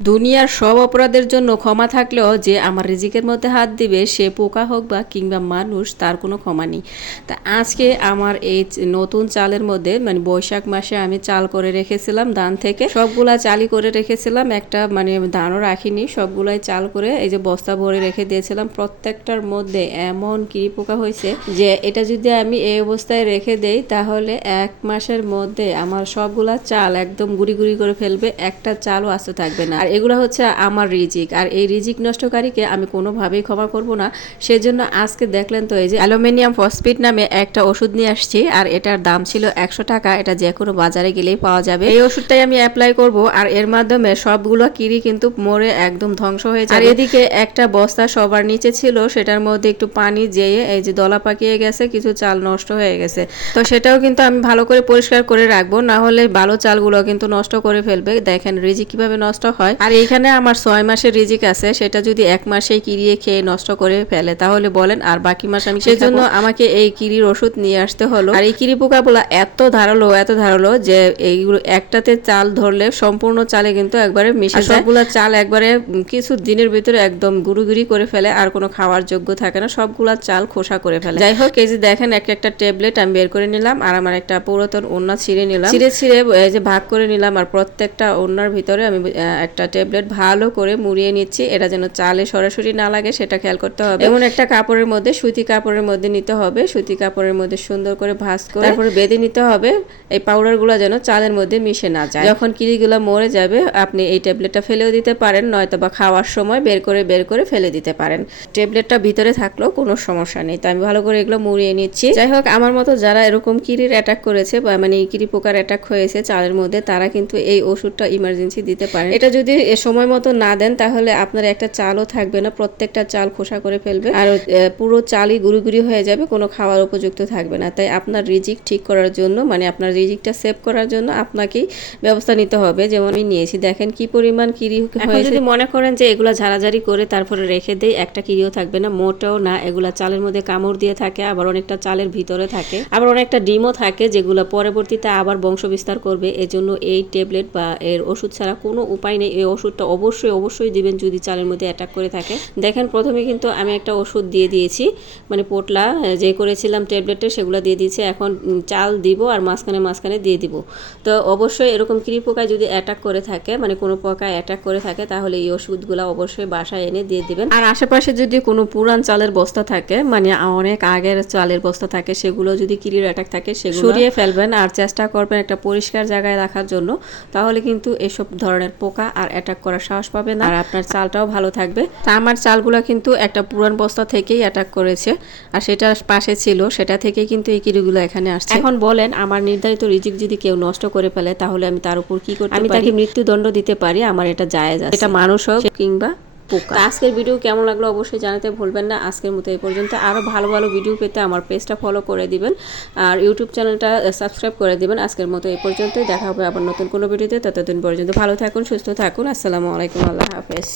দুনিয়ার সব অপরাধের জন্য ক্ষমা থাকলেও যে আমার রিজিকের মধ্যে হাত দিবে সে পোকা হোক বা কিংবা মানুষ তার কোনো ক্ষমা নেই। তা আজকে আমার এই নতুন চালের মধ্যে মানে বৈশাখ মাসে আমি চাল করে রেখেছিলাম ধান থেকে, সবগুলা চালই করে রেখেছিলাম, একটা মানে ধানও রাখিনি, সবগুলাই চাল করে এই যে বস্তা ভরে রেখে দিয়েছিলাম। প্রত্যেকটার মধ্যে এমন কিরি পোকা হয়েছে যে এটা যদি আমি এই অবস্থায় রেখে দেই তাহলে 1 মাসের মধ্যে আমার সবগুলা চাল একদম গুড়ি গুড়ি করে ফেলবে, একটা চালও আস্তে থাকবে না। আর এগুলো হচ্ছে আমার রিজিক, আর এই রিজিক নষ্টকারীকে আমি কোনোভাবেই ক্ষমা করব না। সেজন্য আজকে দেখলেন তো এই যে অ্যালুমিনিয়াম ফসফেট নামে একটা ওষুধ নিয়ে আসছি, আর এটার দাম ছিল 100 টাকা। এটা যে কোনো বাজারে গেলেই পাওয়া যাবে। এই ওষুধটাই আমি অ্যাপ্লাই করব, আর এর মাধ্যমে সবগুলো কিরি কিন্তু মরে একদম ধ্বংস হয়ে যাবে। আর এদিকে একটা বস্তা সবার নিচে ছিল, সেটার মধ্যে একটু পানি যেয়ে এই যে দলা পাকিয়ে গেছে, কিছু চাল নষ্ট হয়ে গেছে। তো সেটাও কিন্তু আমি ভালো করে পরিষ্কার করে রাখবো, না হলে ভালো চালগুলো কিন্তু নষ্ট করে ফেলবে। দেখেন রিজিক কিভাবে নষ্ট হয়। আর এইখানে আমার 6 মাসের রিজিক আছে, সেটা যদি 1 মাসেই কিরিয়ে খেয়ে নষ্ট করে ফেলে তাহলে বলেন আর বাকি মাস আমি সেই জন্য আমাকে এই কিরির ওষুধ নিয়ে আসতে হলো। আর এই কিরি পোকাগুলো এত ধারালো যে এইগুলো একটাতে চাল ধরলে সম্পূর্ণ চালে কিন্তু একবারে মিশে যায়। সবগুলো চাল একবারে কিছু দিনের ভিতরে একদম গুড়ি করে ফেলে, আর কোনো খাওয়ার যোগ্য থাকে না, সবগুলা চাল খোসা করে ফেলে। যাই হোক, এই যে দেখেন একটা ট্যাবলেট আমি বের করে নিলাম, আর আমার একটা পুরাতন ওড়না ছিঁড়ে নিলাম, ছিঁড়ে এই যে ভাগ করে নিলাম, আর প্রত্যেকটা ওড়নার ভিতরে আমি একটা ট্যাবলেট ভালো করে মুড়িয়ে নিচ্ছি। এটা যেন চালে সরাসরি না লাগে সেটা খেয়াল করতে হবে। এমন একটা কাপড়ের মধ্যে, সুতি কাপড়ের মধ্যে নিতে হবে, সুতি কাপড়ের মধ্যে সুন্দর করে ভাঁজ করে তারপরে বেঁধে নিতে হবে। এই পাউডারগুলো যেন চালের মধ্যে মিশে না যায়। যখন কিরিগুলো মরে যাবে আপনি এই ট্যাবলেটটা ফেলেও দিতে পারেন, নয়তো বা খাওয়ার সময় বের করে ফেলে দিতে পারেন। ট্যাবলেটটা ভিতরে থাকলেও কোনো সমস্যা নেই। তো আমি ভালো করে এগুলো মুড়িয়ে নিচ্ছি। যাই হোক, আমার মতো যারা এরকম কিরির অ্যাটাক করেছে বা মানে কিরি পোকার অ্যাটাক হয়েছে চালের মধ্যে, তারা কিন্তু এই ওষুধটা ইমার্জেন্সি দিতে পারেন। এটা যদি সময় মতো না দেন তাহলে আপনার একটা চালও থাকবে না, প্রত্যেকটা চাল খোসা করে ফেলবে, আর পুরো চালই গুড়ি হয়ে যাবে, কোনো খাওয়ার উপযুক্ত থাকবে না। তাই আপনার রিজিক ঠিক করার জন্য, মানে আপনার রিজিকটা সেভ করার জন্য আপনাকেই ব্যবস্থা নিতে হবে। যেমন আমি নিয়েছি, দেখেন কি পরিমাণ কিরি হয়েছে। যদি মনে করেন যে এগুলা ঝাড়াঝাড়ি করে তারপরে রেখে দেই, একটা কিরিও থাকবে না, মোটেও না। এগুলা চালের মধ্যে কামড় দিয়ে থাকে, আবার অনেকটা চালের ভিতরে থাকে, আবার অনেকটা ডিমও থাকে, যেগুলো পরবর্তীতে আবার বংশ বিস্তার করবে। এজন্য এই ট্যাবলেট বা এর ওষুধ ছাড়া কোনো উপায় নেই। এই ওষুধটা অবশ্যই দিবেন যদি চালের মধ্যে অ্যাটাক করে থাকে। দেখেন প্রথমে কিন্তু আমি একটা ওষুধ দিয়ে দিয়েছি, মানে পোটলা যে করেছিলাম ট্যাবলেটে সেগুলো দিয়ে দিয়েছি। এখন চাল দিব আর মাঝখানে দিয়ে দিব। তো অবশ্যই এরকম কিরি পোকায় যদি অ্যাটাক করে থাকে, মানে কোনো পোকায় অ্যাটাক করে থাকে, তাহলে এই ওষুধগুলো অবশ্যই বাসায় এনে দিয়ে দিবেন। আর আশেপাশে যদি কোনো পুরান চালের বস্তা থাকে, মানে অনেক আগের চালের বস্তা থাকে, সেগুলো যদি কিরির অ্যাটাক থাকে সেগুলো সরিয়ে ফেলবেন, আর চেষ্টা করবেন একটা পরিষ্কার জায়গায় রাখার জন্য। তাহলে কিন্তু এসব ধরনের পোকা আর অ্যাটাক করার সাহস পাবে না, আর আপনার চালটাও ভালো থাকবে। তা আমার চালগুলো কিন্তু একটা পুরান বস্তা থেকেই অ্যাটাক করেছে, আর সেটা পাশে ছিল, সেটা থেকেই কিন্তু এই কিরিগুলো এখানে আসছে। এখন বলেন, আমার নির্ধারিত রিজিক যদি কেউ নষ্ট করে ফেলে তাহলে আমি তার উপর কি করতে পারি? আমি তাকে মৃত্যুদণ্ড দিতে পারি, আমার এটা জায়েজ আছে। এটা মানুষ হোক কিংবা পোকা। আজকের ভিডিও কেমন লাগলো অবশ্যই জানাতে ভুলবেন না। আজকের মতো এই পর্যন্ত। আরও ভালো ভিডিও পেতে আমার পেজটা ফলো করে দিবেন, আর ইউটিউব চ্যানেলটা সাবস্ক্রাইব করে দিবেন। আজকের মতো এই পর্যন্তই, দেখা হবে আবার নতুন কোনো ভিডিওতে। ততদিন পর্যন্ত ভালো থাকুন, সুস্থ থাকুন। আসসালামু আলাইকুম, আল্লাহ হাফেজ।